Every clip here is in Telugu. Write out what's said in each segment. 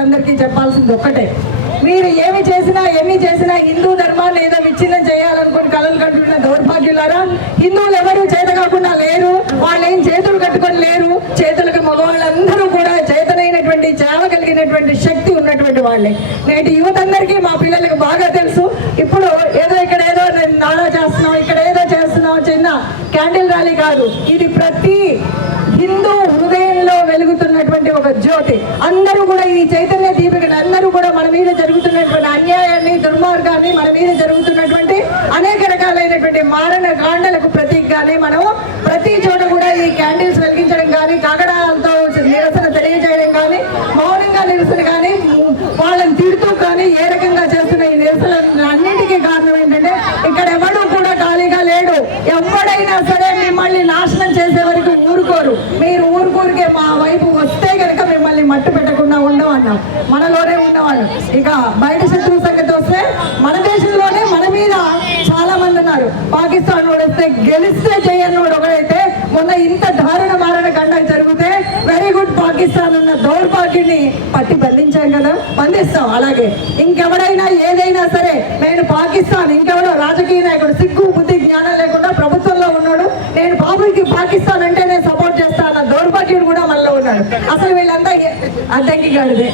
వాళ్ళందరికీ చెప్పాల్సింది ఒక్కటే. మీరు ఏమి చేసినా ఎన్ని చేసినా హిందూ ధర్మాన్ని ఏదో విచ్ఛిన్నం చేయాలనుకుని కలలు కంటున్న దౌర్భాగ్యులారా? హిందువులు ఎవరు చేత కాకుండా లేరు. వాళ్ళు ఏం చేతులు కట్టుకొని లేరు. చేతులకు మగవాళ్ళందరూ కూడా చేతనైనటువంటి చేయగలిగినటువంటి శక్తి ఉన్నటువంటి వాళ్ళే. నేటి యువతందరికీ మా పిల్లలకు బాగా తెలుసు. ఇప్పుడు ఏదో ఇక్కడ ఏదో నేను నాడా చేస్తున్నాం ఇక్కడ ఏదో చేస్తున్నాం చిన్న క్యాండిల్ ర్యాలీ కాదు. ఇది ప్రతి హిందూ హృదయంలో వెలుగుతున్నటువంటి ఒక జ్యోతి. అందరూ కూడా ఈ చైతన్య దీపికలు అందరూ కూడా మన మీద జరుగుతున్నటువంటి అన్యాయాన్ని దుర్మార్గాన్ని మన మీద జరుగుతున్నటువంటి అనేక రకాలైనటువంటి మారణ కాండలకు ప్రతీకగానే మనం ప్రతి చోట కూడా ఈ క్యాండిల్స్ వెలిగించడం కానీ కాగడాలతో నిరసన తెలియజేయడం కానీ మౌనంగా నిరసన కానీ వాళ్ళని తిడుతూ కానీ ఏ రకంగా చేస్తున్న ఈ నిరసన అన్నింటికీ కారణం ఏంటంటే ఇక్కడ ఎవడు కూడా ఖాళీగా లేడు. ఎవడైనా సరే మిమ్మల్ని నాశనం చేసే వరకు ఊరుకోరు. మీరు ఊరుకోరికే మా వైపు వస్తే కనుక మిమ్మల్ని మట్టు పెట్టకుండా మనలోనే ఉండేవాళ్ళు ఇక బయట శత్రువు సంగతి వస్తే మన దేశంలోనే మన మీద చాలా మంది ఉన్నారు. పాకిస్తాన్ వాడు వస్తే గెలిస్తే చేయను ఒకడైతే మొన్న ఇంత దారుణ మారణ గండ జరిగితే వెరీ గుడ్ పాకిస్తాన్ ఉన్న దౌర్భాగ్యుని పట్టి బంధించాం కదా. బంధిస్తాం. అలాగే ఇంకెవడైనా ఏదైనా సరే నేను పాకిస్తాన్ ఇంకెవడో రాజకీయ నాయకుడు సిగ్గు బుద్ధి జ్ఞానం లేకుండా ప్రభుత్వంలో ఉన్నాడు. నేను బాబుకి పాకిస్తాన్ అంటే నేను కూడా అసలు వీళ్ళంతా అడ్డంకి అద్దంకి గడిదే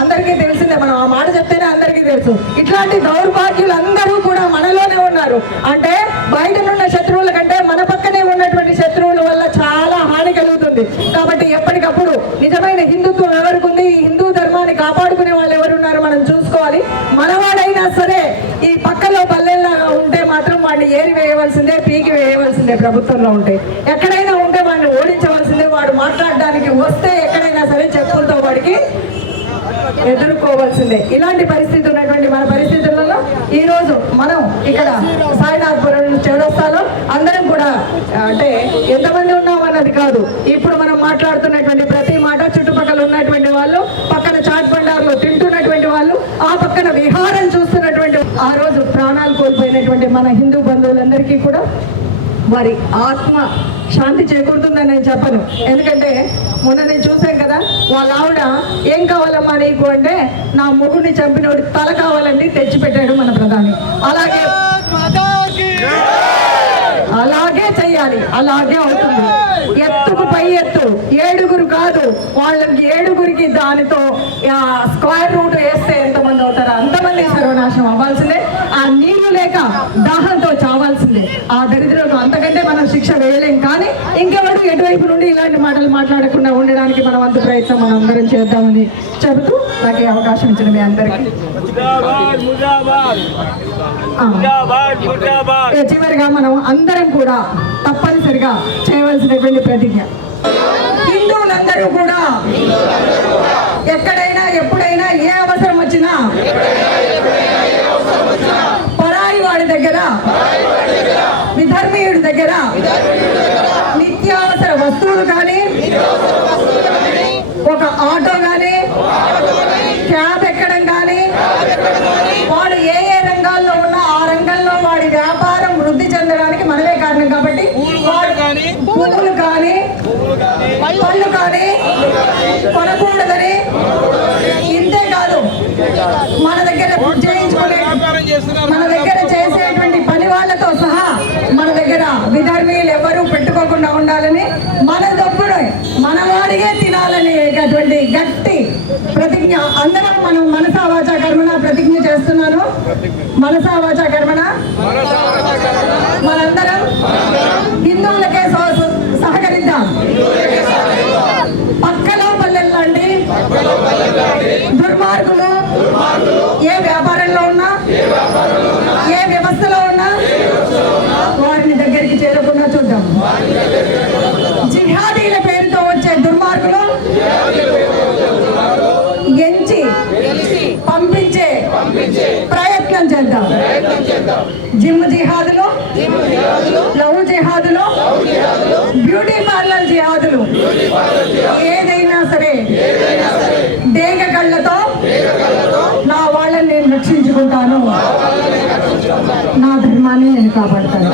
అందరికీ తెలిసిందే మనం ఆ మాట చెప్తేనే అందరికీ తెలుసు. ఇట్లాంటి దౌర్భాగ్యులు అందరూ కూడా మనలోనే ఉన్నారు. అంటే బయట ఉన్న శత్రువుల కంటే మన పక్కనే ఉన్నటువంటి శత్రువుల వల్ల చాలా హాని కలుగుతుంది. కాబట్టి ఎప్పటికప్పుడు నిజమైన హిందుత్వం ఎవరికి ఉంది ఈ హిందూ ధర్మాన్ని కాపాడుకునే వాళ్ళు ఎవరు ఉన్నారు మనం చూసుకోవాలి. మనవాడైనా సరే ఈ పక్కలో పల్లెల్లాగా ఉంటే మాత్రం వాడిని ఏరి వేయవలసిందే పీకి వేయవలసిందే ప్రభుత్వంలో ఉంటే. ఎక్కడైనా ఉంటే వాడిని ఓడించవలసిందే. మాట్లాడడానికి వస్తే ఎక్కడైనా సరే చెప్పులతో వాడికి ఎదుర్కోవాల్సిందే. ఇలాంటి పరిస్థితి ఉన్నటువంటి మన పరిస్థితులలో ఈ రోజు మనం ఇక్కడ సాయినాథ్పురం చౌరస్తాలో అందరం కూడా అంటే ఎంతమంది ఉన్నాం అన్నది కాదు. ఇప్పుడు మనం మాట్లాడుతున్నటువంటి ప్రతి మాట చుట్టుపక్కల ఉన్నటువంటి వాళ్ళు పక్కన చాట్ బండార్లో తింటున్నటువంటి వాళ్ళు ఆ పక్కన విహారం చూస్తున్నటువంటి ఆ రోజు ప్రాణాలు కోల్పోయినటువంటి మన హిందూ బంధువులందరికీ కూడా వారి ఆత్మ శాంతి చేకూరుతుందని నేను చెప్పను. ఎందుకంటే మొన్న నేను చూశాను కదా వాళ్ళ ఆవిడ ఏం కావాలమ్మా నీకు అంటే నా మొగుడిని చంపినోడి తల కావాలండి తెచ్చిపెట్టాడు మన ప్రధాని. అలాగే అలాగే చెయ్యాలి అలాగే అవుతుంది. ఎత్తుకు పై ఎత్తు ఏడుగురు కాదు వాళ్ళకి ఏడుగురికి దానితో స్క్వేర్ రూట్ వేస్తే ఎంతమంది అవుతారో? అంతమంది సర్వనాశనం అవ్వాల్సిందే. ఆ నీళ్ళు లేక దాహంతో చావాల్సిందే. ఆ దరిద్రులకు అంతకంటే శిక్ష వేయలేం కానీ ఇంకెవరు ఎటువైపు నుండి ఇలాంటి మాటలు మాట్లాడకుండా ఉండడానికి మనం అంత ప్రయత్నం మనం అందరం చేద్దామని చెబుతూ నాకు ఈ అవకాశం ఇచ్చిన మీ అందరికీ. చివరిగా మనం అందరం కూడా తప్పనిసరిగా చేయవలసినటువంటి ప్రతిజ్ఞ. హిందువులందరూ కూడా ఎక్కడైనా ఎప్పుడైనా ఏ అవసరం వచ్చినా కానీ ఒక ఆటో కానీ క్యాబ్ ఎక్కడం కానీ వాడు ఏ ఏ రంగాల్లో ఉన్నా ఆ రంగంలో వాడి వ్యాపారం వృద్ధి చెందడానికి మనమే కారణం కాబట్టి వాడు కానీ పళ్ళు కానీ కొనకూడదని ఇంతే కాదు మన దగ్గర చేయించుకునే మన దగ్గర చేసేటువంటి పని వాళ్ళతో సహా మన దగ్గర విధర్మీయులు ఎవరు పెట్టుకోకుండా ఉండాలని మన డబ్బును అడిగే తినాలనేటటువంటి గట్టి ప్రతిజ్ఞ. అందరం మనం మనసా వాచా కర్మణ ప్రతిజ్ఞ చేస్తున్నాను. మనసా వాచా కర్మణ? మనందరం హిందువులకే సహ- సహకరిద్దాం. పక్కలో పల్లెల్లాంటి దుర్మార్గులు ఏ వ్యాపారంలో ఉన్నా ఏ వ్యవస్థలో ఉన్నా వారిని దగ్గరికి చేరకుండా చూద్దాం. జిహాదీల పేరుతో వచ్చే దుర్మార్గులు. ఎంచి పంపించే ప్రయత్నం చేద్దాం. జిమ్ జిహాదులు లవ్ జిహాదులు బ్యూటీ పార్లర్ జిహాదులు. ఏదైనా సరే డేగ కళ్ళతో నా వాళ్ళని నేను రక్షించుకుంటాను. నా ధర్మాన్ని నేను కాపాడతాను.